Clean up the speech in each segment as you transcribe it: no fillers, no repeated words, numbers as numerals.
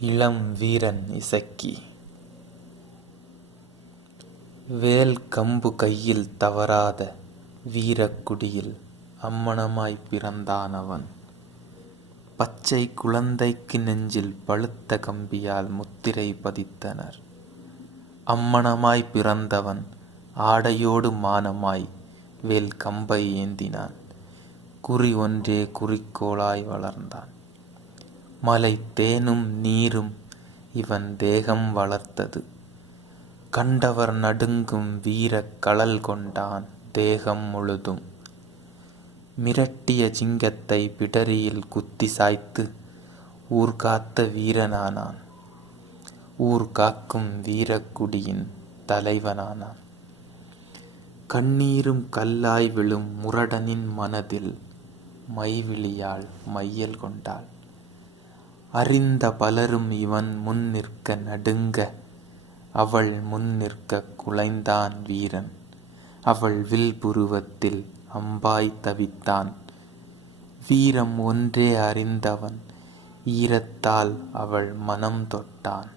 இளம் வீரன் இசக்கி. வேல் கம்பு கையில் தவறாத வீரக்குடியில் அம்மணமாய்ப் பிறந்தான் அவன். பச்சை குழந்தைக்கு நெஞ்சில் பழுத்த கம்பியால் முத்திரை பதித்தனர். அம்மணமாய்ப் பிறந்தவன் ஆடையோடு மானமாய் வேல் கம்பை ஏந்தினான். குறி ஒன்றே குறிக்கோளாய் வளர்ந்தான். மலை தேனும் நீரும் இவன் தேகம் வளர்த்தது. கண்டவர் நடுங்கும் வீரக் கழல் கொண்டான் தேகம் முழுதும். மிரட்டிய சிங்கத்தை பிடரியில் குத்தி சாய்த்து ஊர்காத்த வீரனானான். ஊர் காக்கும் வீரக்குடியின் தலைவனானான். கண்ணீரும் கல்லாய் விழும் முரடனின் மனதில் மைவிழியால் மையல் கொண்டாள். அறிந்த பலரும் இவன் முன் நிற்க நடுங்க, அவள் முன் நிற்க குலைந்தான் வீரன். அவள் வில் புருவத்தில் அம்பாய் தவித்தான். வீரம் ஒன்றே அறிந்தவன் ஈரத்தால் அவள் மனம் தொட்டான்.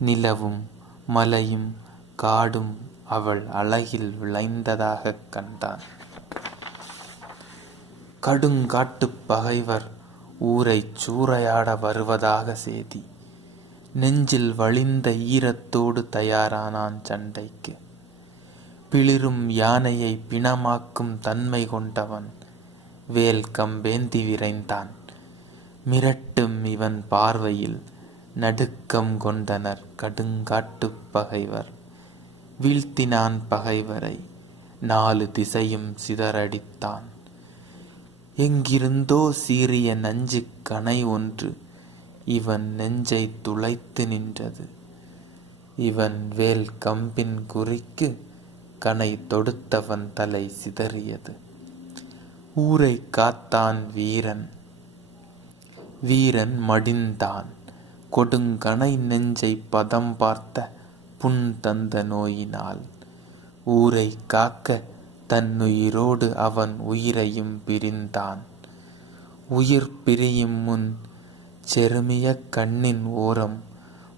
நிலவும் மலையும் காடும் அவள் அழகில் விளைந்ததாகக் கண்டான். கடுங்காட்டுப் பகைவர் ஊரைச் சூறையாட வருவதாக சேதி. நெஞ்சில் வழிந்த ஈரத்தோடு தயாரானான் சண்டைக்கு. பிளிரும் யானையை பிணமாக்கும் தன்மை கொண்டவன் வேல் கம்பேந்தி விரைந்தான். மிரட்டும் இவன் பார்வையில் நடுக்கம் கொண்டனர் கடுங்காட்டுப் பகைவர். வீழ்த்தினான் பகைவரை 4 திசையும் சிதறடித்தான். எங்கிருந்தோ சீறிய நஞ்சுக் கணை ஒன்று இவன் நெஞ்சை துளைத்து நின்றது. இவன் வேல் கம்பின் குறிக்கு கணை தொடுத்தவன் தலை சிதறியது. ஊரை காத்தான் வீரன். வீரன் மடிந்தான். கொடுங்கணை நெஞ்சை பதம் பார்த்த புண் தந்த நோயினால். ஊரை காக்க தன்னுயிரோடு அவன் உயிரையும் பிரிந்தான். உயிர் பிரியும் முன் செருமிய கண்ணின் ஓரம்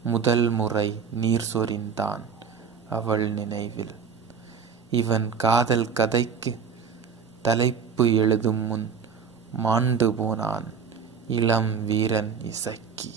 முதல் முறை நீர் சொரிந்தான் அவள் நினைவில். இவன் காதல் கதைக்கு தலைப்பு எழுதும் முன் மாண்டு போனான் இளம் வீரன் இசக்கி.